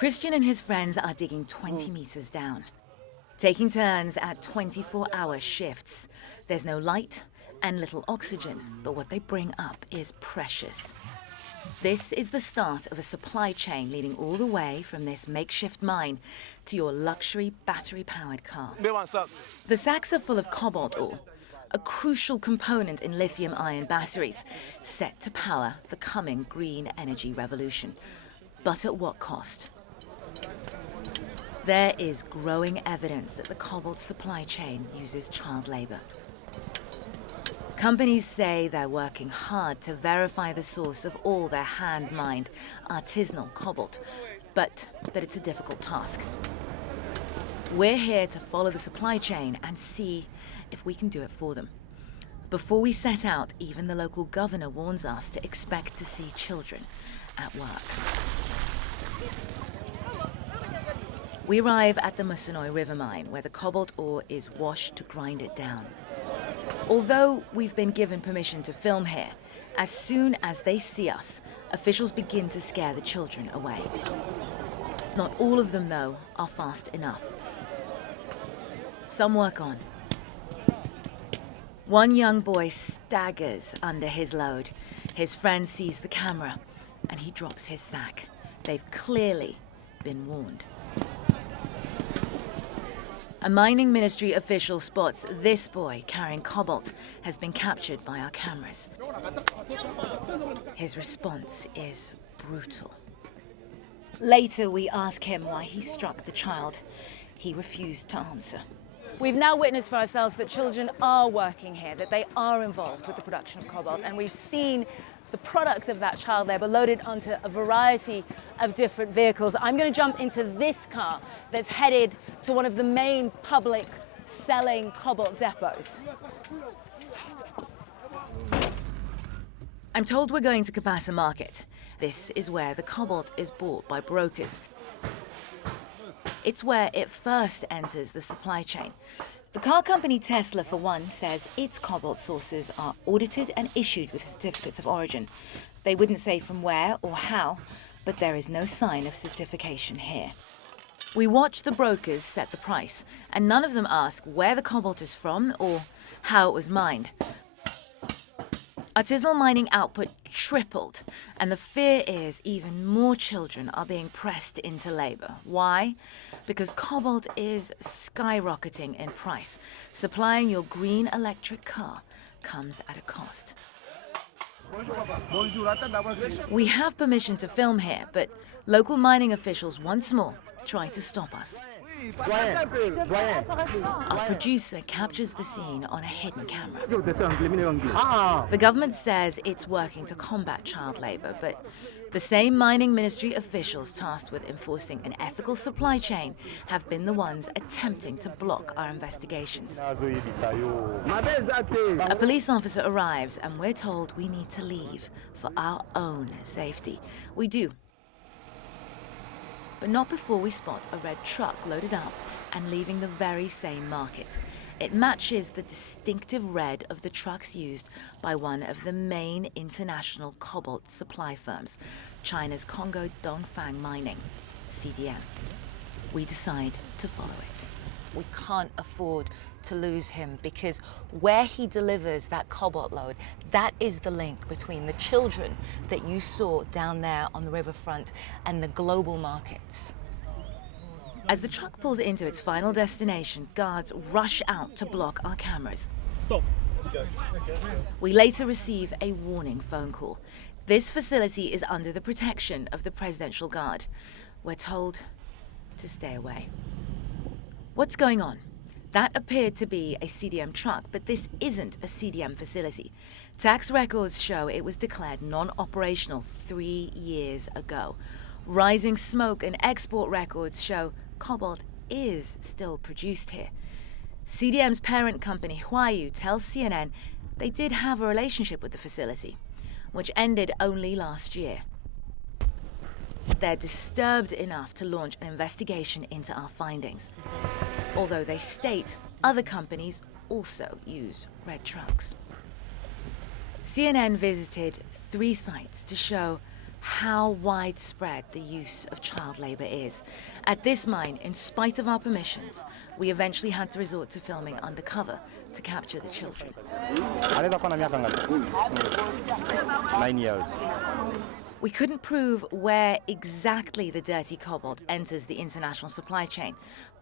Christian and his friends are digging 20 meters down, taking turns at 24-hour shifts. There's no light and little oxygen, but what they bring up is precious. This is the start of a supply chain leading all the way from this makeshift mine to your luxury battery-powered car. The sacks are full of cobalt ore, a crucial component in lithium-ion batteries, set to power the coming green energy revolution. But at what cost? There is growing evidence that the cobalt supply chain uses child labor. Companies say they're working hard to verify the source of all their hand-mined, artisanal cobalt, but that it's a difficult task. We're here to follow the supply chain and see if we can do it for them. Before we set out, even the local governor warns us to expect to see children at work. We arrive at the Musonoi River mine, where the cobalt ore is washed to grind it down. Although we've been given permission to film here, as soon as they see us, officials begin to scare the children away. Not all of them, though, are fast enough. Some work on. One young boy staggers under his load. His friend sees the camera, and he drops his sack. They've clearly been warned. A mining ministry official spots this boy carrying cobalt has been captured by our cameras. His response is brutal. Later, we ask him why he struck the child. He refused to answer. We've now witnessed for ourselves that children are working here, that they are involved with the production of cobalt, and we've seen the products of that child labor loaded onto a variety of different vehicles. I'm going to jump into this car that's headed to one of the main public selling cobalt depots. I'm told we're going to Kabasa Market. This is where the cobalt is bought by brokers. It's where it first enters the supply chain. The car company Tesla, for one, says its cobalt sources are audited and issued with certificates of origin. They wouldn't say from where or how, but there is no sign of certification here. We watch the brokers set the price, and none of them ask where the cobalt is from or how it was mined. Artisanal mining output tripled, and the fear is even more children are being pressed into labor. Why? Because cobalt is skyrocketing in price. Supplying your green electric car comes at a cost. We have permission to film here, but local mining officials once more try to stop us. Our producer captures the scene on a hidden camera. The government says it's working to combat child labor, but the same mining ministry officials tasked with enforcing an ethical supply chain have been the ones attempting to block our investigations. A police officer arrives and we're told we need to leave for our own safety. We do. But not before we spot a red truck loaded up and leaving the very same market. It matches the distinctive red of the trucks used by one of the main international cobalt supply firms, China's Congo Dongfang Mining, CDM. We decide to follow it. We can't afford to lose him because where he delivers that cobalt load, that is the link between the children that you saw down there on the riverfront and the global markets. As the truck pulls into its final destination, guards rush out to block our cameras. Stop. Let's go. Okay. We later receive a warning phone call. This facility is under the protection of the Presidential Guard. We're told to stay away. What's going on? That appeared to be a CDM truck, but this isn't a CDM facility. Tax records show it was declared non-operational 3 years ago. Rising smoke and export records show cobalt is still produced here. CDM's parent company, Huayu, tells CNN they did have a relationship with the facility, which ended only last year. They're disturbed enough to launch an investigation into our findings, although they state other companies also use red trucks. CNN visited 3 sites to show how widespread the use of child labor is. At this mine, in spite of our permissions, we eventually had to resort to filming undercover to capture the children. 9 years. We couldn't prove where exactly the dirty cobalt enters the international supply chain,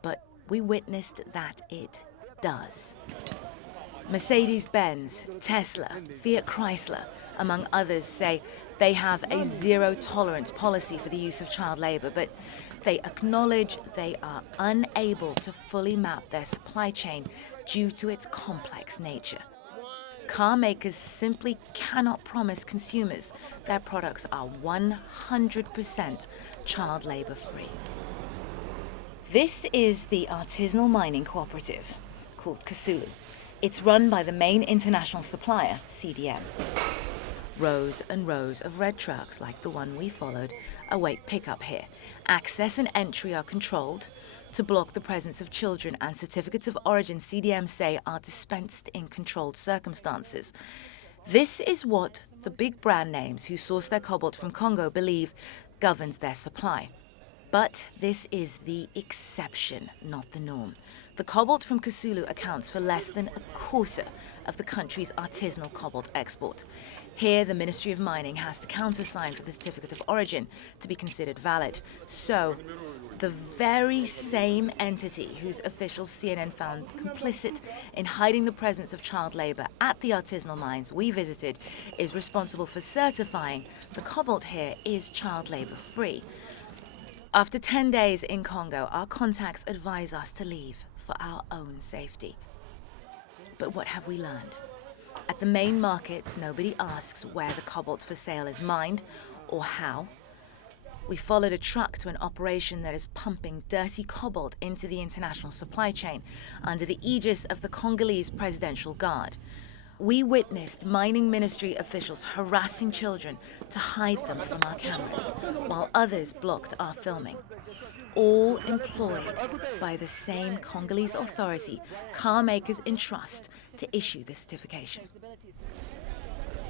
but we witnessed that it does. Mercedes-Benz, Tesla, Fiat Chrysler, among others, say they have a zero-tolerance policy for the use of child labor, but they acknowledge they are unable to fully map their supply chain due to its complex nature. Car makers simply cannot promise consumers their products are 100% child labor free. This is the artisanal mining cooperative called Kasulu. It's run by the main international supplier, CDM. Rows and rows of red trucks like the one we followed await pickup here. Access and entry are controlled to block the presence of children, and certificates of origin, CDM say, are dispensed in controlled circumstances. This is what the big brand names who source their cobalt from Congo believe governs their supply. But this is the exception, not the norm. The cobalt from Kasulu accounts for less than a quarter of the country's artisanal cobalt export. Here, the Ministry of Mining has to countersign for the certificate of origin to be considered valid. So, the very same entity whose officials CNN found complicit in hiding the presence of child labor at the artisanal mines we visited is responsible for certifying the cobalt here is child labor free. After 10 days in Congo, our contacts advise us to leave for our own safety. But what have we learned? At the main markets, nobody asks where the cobalt for sale is mined or how. We followed a truck to an operation that is pumping dirty cobalt into the international supply chain under the aegis of the Congolese Presidential Guard. We witnessed mining ministry officials harassing children to hide them from our cameras, while others blocked our filming. All employed by the same Congolese authority car makers entrust to issue this certification.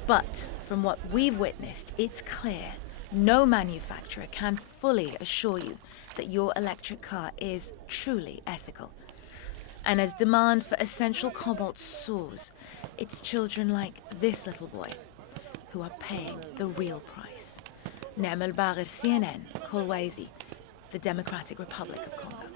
But from what we've witnessed, it's clear no manufacturer can fully assure you that your electric car is truly ethical. And as demand for essential cobalt soars, it's children like this little boy who are paying the real price. Nemel Barer, CNN, Kolwezi, the Democratic Republic of Congo.